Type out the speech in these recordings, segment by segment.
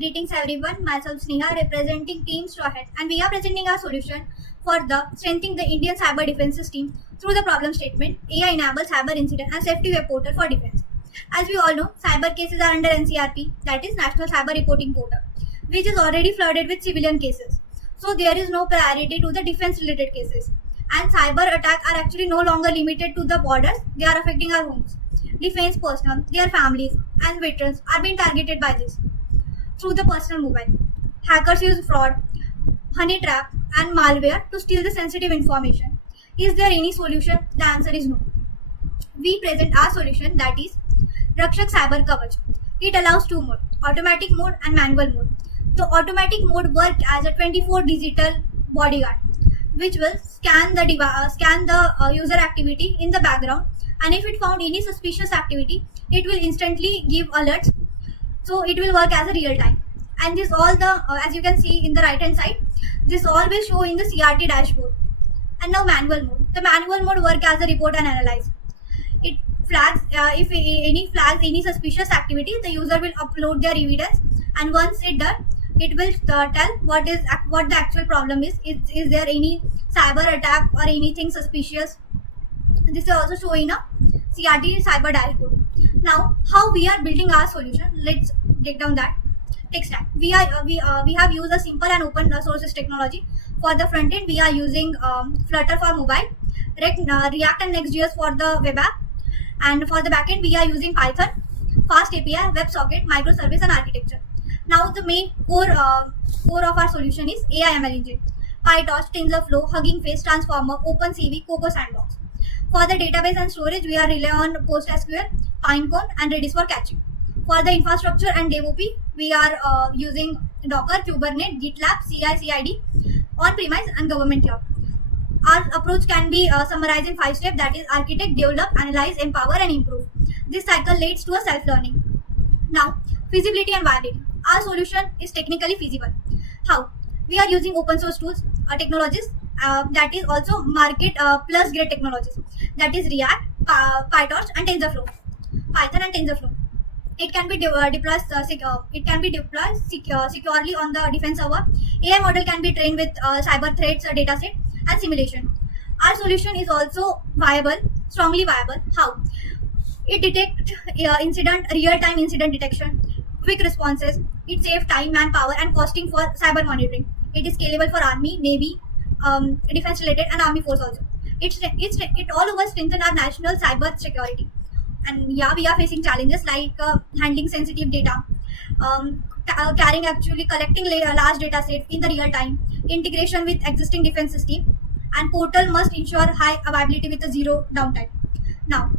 Greetings everyone, myself Sneha representing Team Strawhead, and we are presenting our solution for the strengthening the Indian cyber defense system through the problem statement AI enables cyber incident and safety web portal for defense. As we all know, cyber cases are under NCRP, that is National Cyber Reporting Portal, which is already flooded with civilian cases. So there is no priority to the defense related cases. And cyber attacks are actually no longer limited to the borders, they are affecting our homes. Defense personnel, their families, and veterans are being targeted by this through the personal mobile. Hackers use fraud, honey trap, and malware to steal the sensitive information. Is there any solution? The answer is no. We present our solution, that is Rakshak Cyber Kavach. It allows two modes, automatic mode and manual mode. The automatic mode works as a 24 digital bodyguard, which will scan the user activity in the background, and if it found any suspicious activity, it will instantly give alerts. So it will work as a real time. And this all the as you can see in the right hand side, this all will show in the CRT dashboard. And now manual mode. The manual mode work as a report and analyze. It flags if any flags any suspicious activity, the user will upload their evidence, and once it done, it will tell what the actual problem is. Is there any cyber attack or anything suspicious? This is also showing a CRT cyber dashboard. Now, how we are building our solution? Let's take down that. Tech stack. We have used a simple and open sources technology. For the front end, we are using Flutter for mobile, React and Next.js for the web app, and for the backend, we are using Python, Fast API, WebSocket, microservice, and architecture. Now, the main core of our solution is AI ML engine, PyTorch, TensorFlow, Hugging Face, Transformer, OpenCV, Coco Sandbox. For the database and storage, we are relying on PostgreSQL, Pinecone, and Redis for caching. For the infrastructure and DevOps, we are using Docker, Kubernetes, GitLab, CI/CD, on-premise, and government cloud. Our approach can be summarized in 5 steps, that is architect, develop, analyze, empower, and improve. This cycle leads to a self-learning. Now, feasibility and viability. Our solution is technically feasible. How? We are using open source tools, technologies, that is also market plus great technologies, that is React, PyTorch, and TensorFlow, Python and TensorFlow. It can be deployed securely on the defense server. AI model can be trained with cyber threats dataset and simulation. Our solution is also viable, strongly viable. How? It detects real-time incident detection, quick responses. It saves time, manpower, and costing for cyber monitoring. It is scalable for Army, Navy, defense related, and Army force also. It all over strengthen our national cyber security. And yeah, we are facing challenges like handling sensitive data, collecting large data sets in the real time, integration with existing defense system, and portal must ensure high availability with a zero downtime. Now,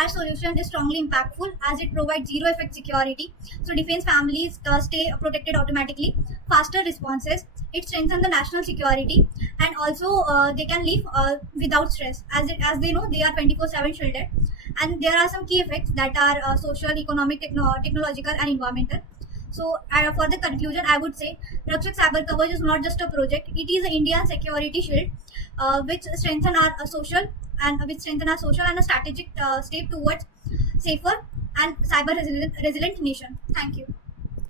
our solution is strongly impactful as it provides zero effect security, so defense families stay protected automatically, faster responses. It strengthens the national security, and also they can live without stress as they know they are 24/7 shielded. And there are some key effects that are social, economic, technological, and environmental. So for the conclusion, I would say Rakshak Cyber Kavach is not just a project; it is an Indian security shield, which strengthen our social and a strategic step towards safer and cyber resilient nation. Thank you.